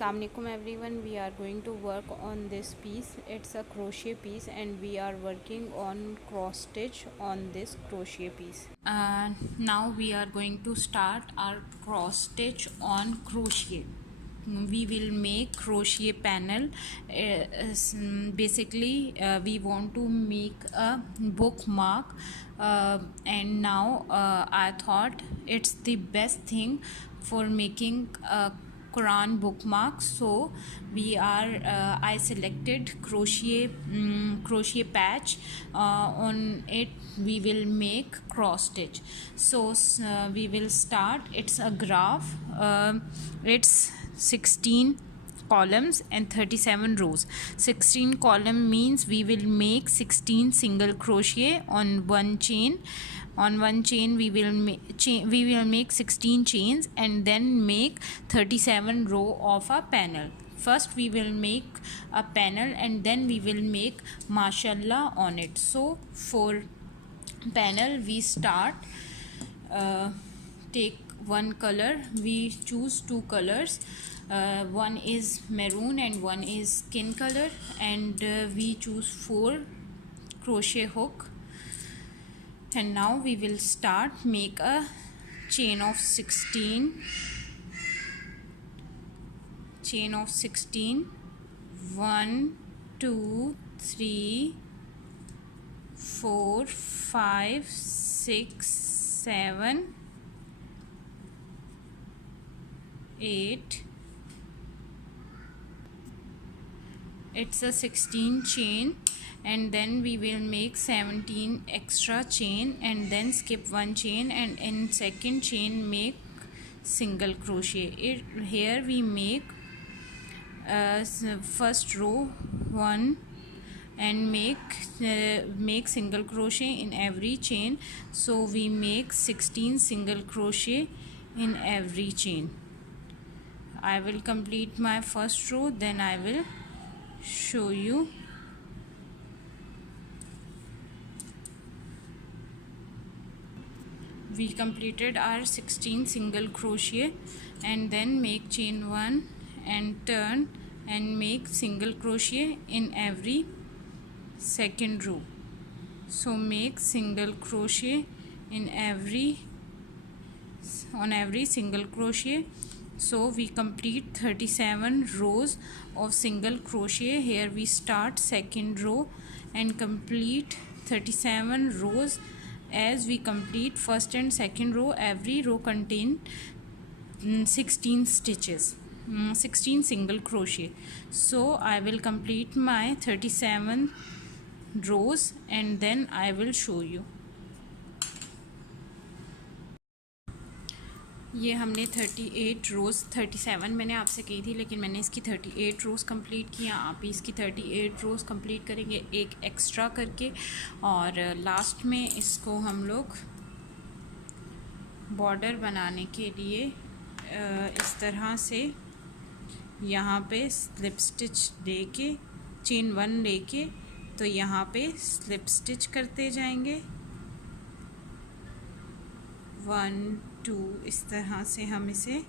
Assalamu alaikum everyone. We are going to work on this piece. It's a crochet piece and we are working on cross stitch on this crochet piece. Now we are going to start our cross stitch on crochet. We will make crochet panel. Basically we want to make a bookmark, and now I thought it's the best thing for making a Quran bookmark. So we are I selected crochet patch. On it we will make cross stitch. So we will start. It's a graph. It's 16 columns and 37 rows. 16 column means we will make 16 single crochet on one chain. On one chain we will make 16 chains and then make 37 row of a panel. First we will make a panel and then we will make mashallah on it. So for panel we start, take one color. We choose two colors. One is maroon and one is skin color, and we choose 4 crochet hook. And now we will start. Make a chain of 16, 1 2 3 4 5 6 7 8. It's a 16 chain, and then we will make 17 extra chain and then skip one chain, and in second chain make single crochet. Here we make first row 1 and make single crochet in every chain. So we make 16 single crochet in every chain. I will complete my first row, then I will show you. We completed our 16 single crochet, and then make chain 1 and turn and make single crochet in every second row. So make single crochet in every single crochet. So we complete 37 rows of single crochet. Here we start second row and complete 37 rows. As we complete first and second row, every row contain 16 stitches, 16 single crochet. So I will complete my 37 rows and then I will show you. ये हमने 38 रोज़, 37 मैंने आपसे कही थी, लेकिन मैंने इसकी 38 रोज़ complete किया. आप भी इसकी 38 रोज़ कंप्लीट करेंगे एक एक्स्ट्रा करके, और लास्ट में इसको हम लोग बॉर्डर बनाने के लिए इस तरह से यहाँ पे स्लिप स्टिच देके चेन 1 लेके तो यहाँ पे स्लिप स्टिच करते जाएंगे. 1 2 इस तरह से हम इसे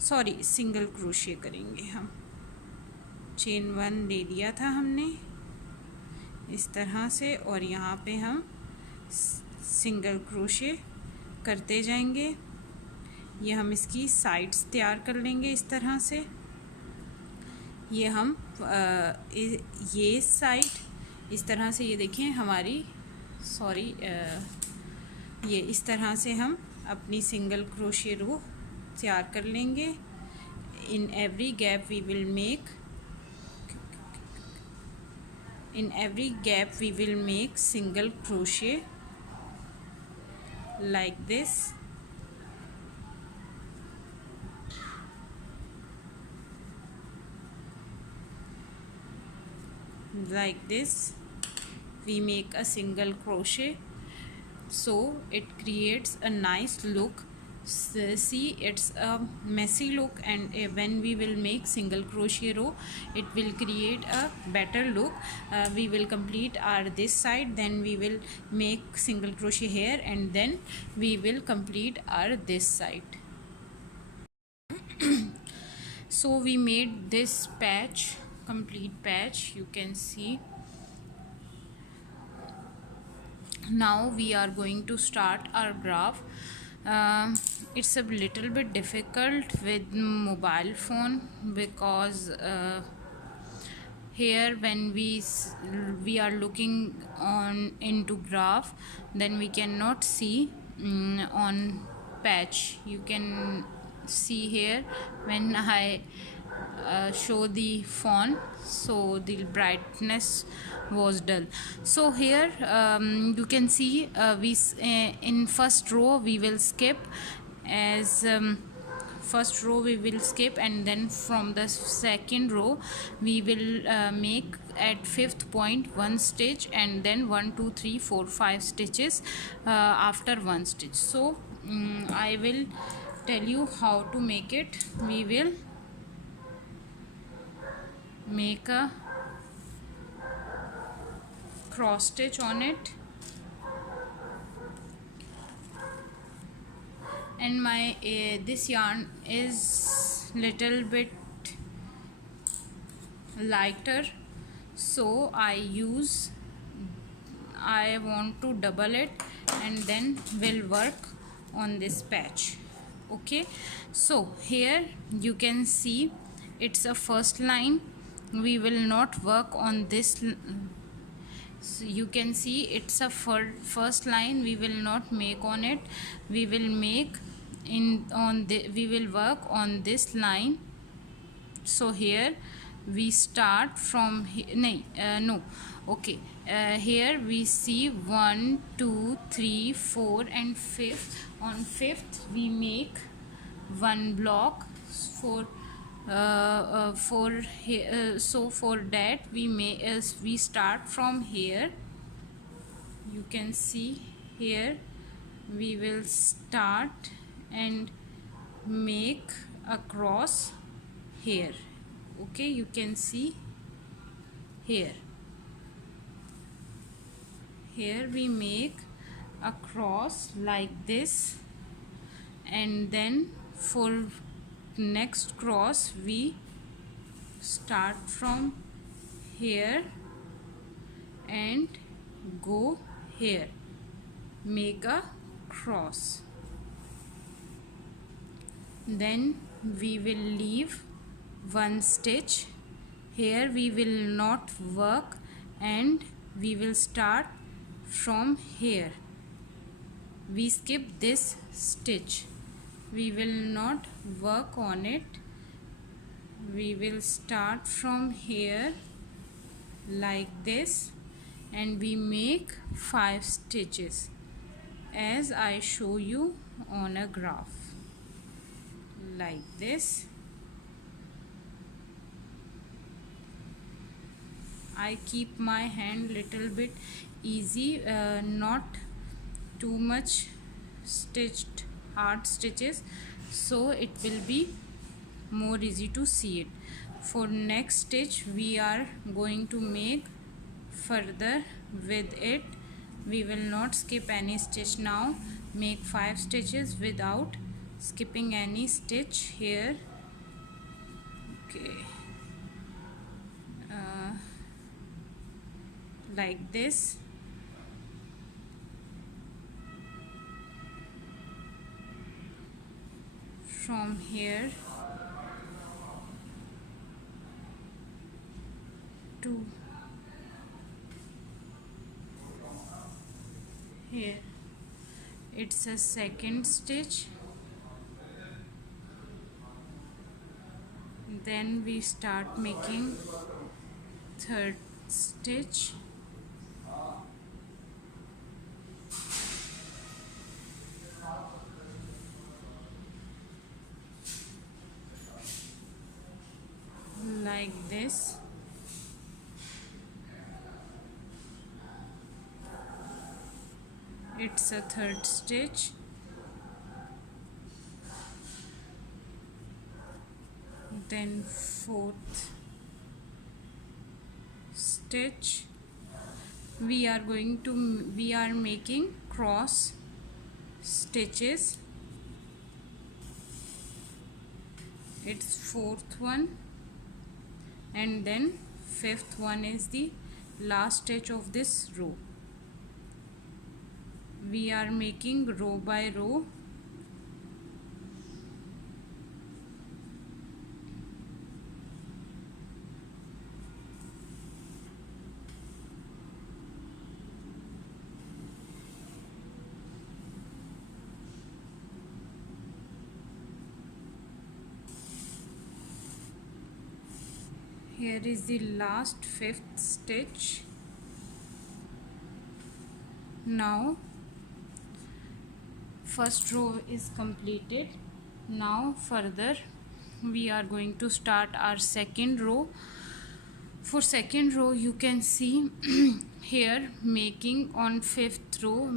सिंगल क्रोशे करेंगे. हम चेन 1 ले लिया था हमने इस तरह से, और यहाँ पे हम सिंगल क्रोशे करते जाएंगे. ये हम इसकी साइड्स तैयार कर लेंगे इस तरह से. ये हम ये साइड इस तरह से, ये देखें हमारी ये इस तरह से हम अपनी सिंगल क्रोशे रो तैयार कर लेंगे. In every gap we will make single crochet like this. Like this we make a single crochet, so it creates a nice look. See, it's a messy look, and when we will make single crochet row it will create a better look. We will complete our this side, then we will make single crochet here, and then we will complete our this side. So we made this patch, complete patch, you can see. Now we are going to start our graph. It's a little bit difficult with mobile phone because here when we are looking on into graph, then we cannot see on patch. You can see here when I show the font, so the brightness was dull. So here you can see in first row we will skip as first row we will skip, and then from the second row we will make at fifth point one stitch, and then 1 2 3 4 5 stitches after one stitch. So I will tell you how to make it. We will make a cross stitch on it, and my this yarn is little bit lighter, so I want to double it and then will work on this patch. Okay, so here you can see it's a first line. We will not work on this. So you can see it's a first line, we will not make on it. We will make we will work on this line. So here we start from here we see 1 2 3 4 and 5th. On 5th we make one block for so for that we start from here. You can see here we will start and make a cross here. Okay, you can see here we make a cross like this, and then for next cross we start from here and go here, make a cross. Then we will leave one stitch. Here we will not work, and we will start from here. We skip this stitch, we will not work on it. We will start from here like this, and we make 5 stitches as I show you on a graph like this. I keep my hand little bit easy, not too much stitched hard stitches, so it will be more easy to see it. For next stitch we are going to make further with it. We will not skip any stitch now. Make 5 stitches without skipping any stitch here. Okay, like this. From here to here, it's a second stitch. Then we start making third stitch. Like this. It's a third stitch. Then fourth stitch. We are making cross stitches it's fourth one, and then fifth one is the last stitch of this row. We are making row by row. Here is the last fifth stitch. Now first row is completed. Now further we are going to start our second row. For second row you can see here making on fifth row,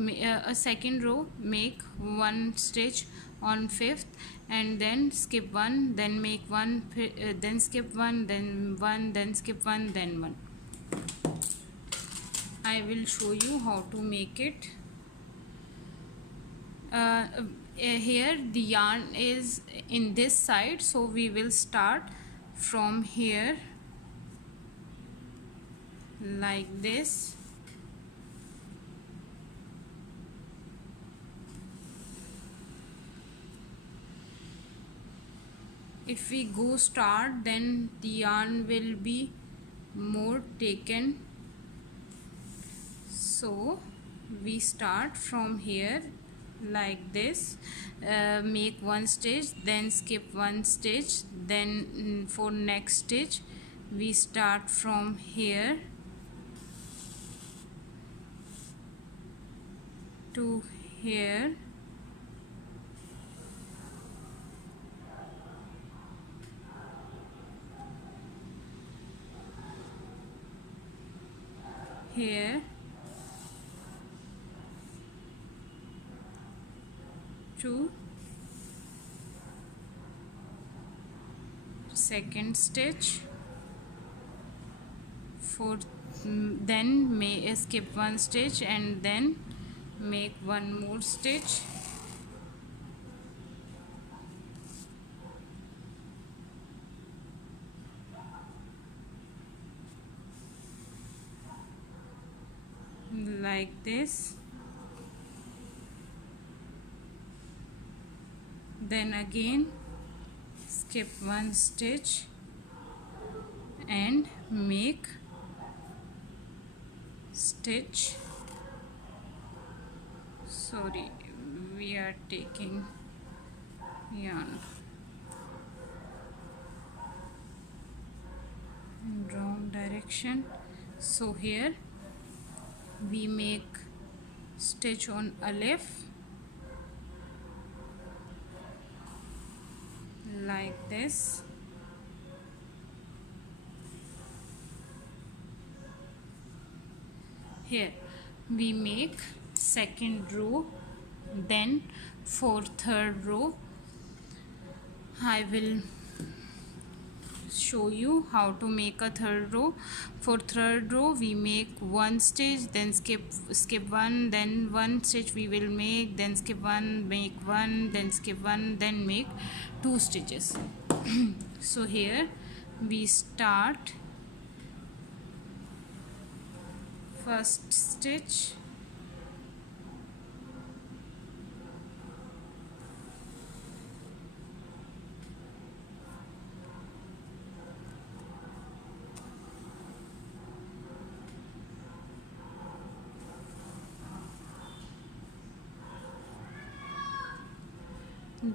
a second row make one stitch on fifth, and then skip one, then make one, then skip one, then one, then skip one, then one. I will show you how to make it. Here the yarn is in this side, so we will start from here like this. If we go start, then the yarn will be more taken, so we start from here like this. Make one stitch, then skip one stitch, then for next stitch we start from here to here. Here to second stitch, for then may skip one stitch and then make one more stitch. Like this. Then again skip one stitch and make stitch. Sorry, we are taking yarn in wrong direction. So here we make stitch on alif like this. Here we make second row, then for third row I will show you how to make a third row. For third row we make one stitch, then skip one, then one stitch we will make, then skip one, make one, then skip one, then make two stitches. So here we start first stitch,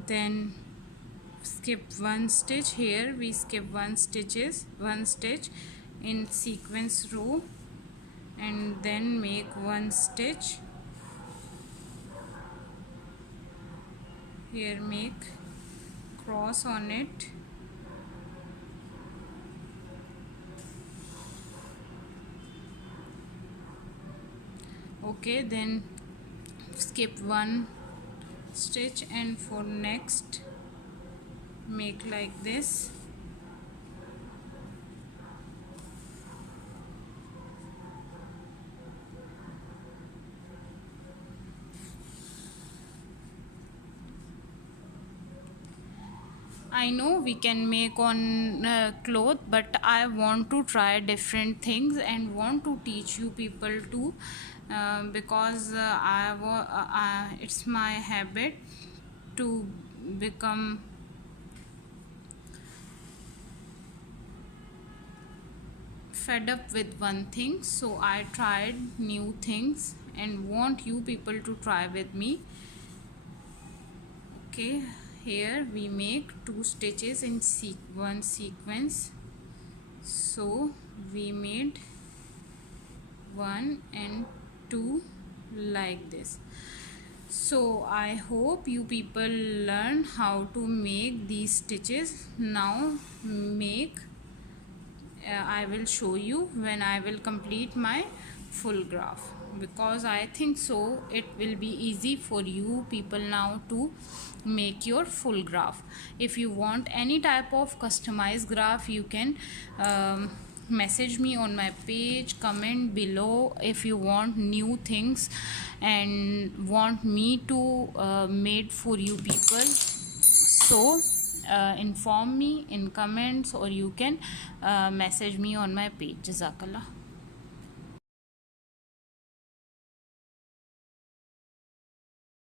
then skip one stitch. Here we skip one stitch in sequence row, and then make one stitch. Here make cross on it, okay, then skip one stitch and for next make like this. I know we can make on cloth, but I want to try different things and want to teach you people too, because it's my habit to become fed up with one thing. So I tried new things and want you people to try with me. Okay, here we make two stitches in one sequence. So we made 1 and 2 like this. So I hope you people learn how to make these stitches. Now make I will show you when I will complete my full graph, because I think so it will be easy for you people now to make your full graph. If you want any type of customized graph, you can message me on my page, comment below if you want new things and want me to made for you people. So inform me in comments, or you can message me on my page. Jazakallah.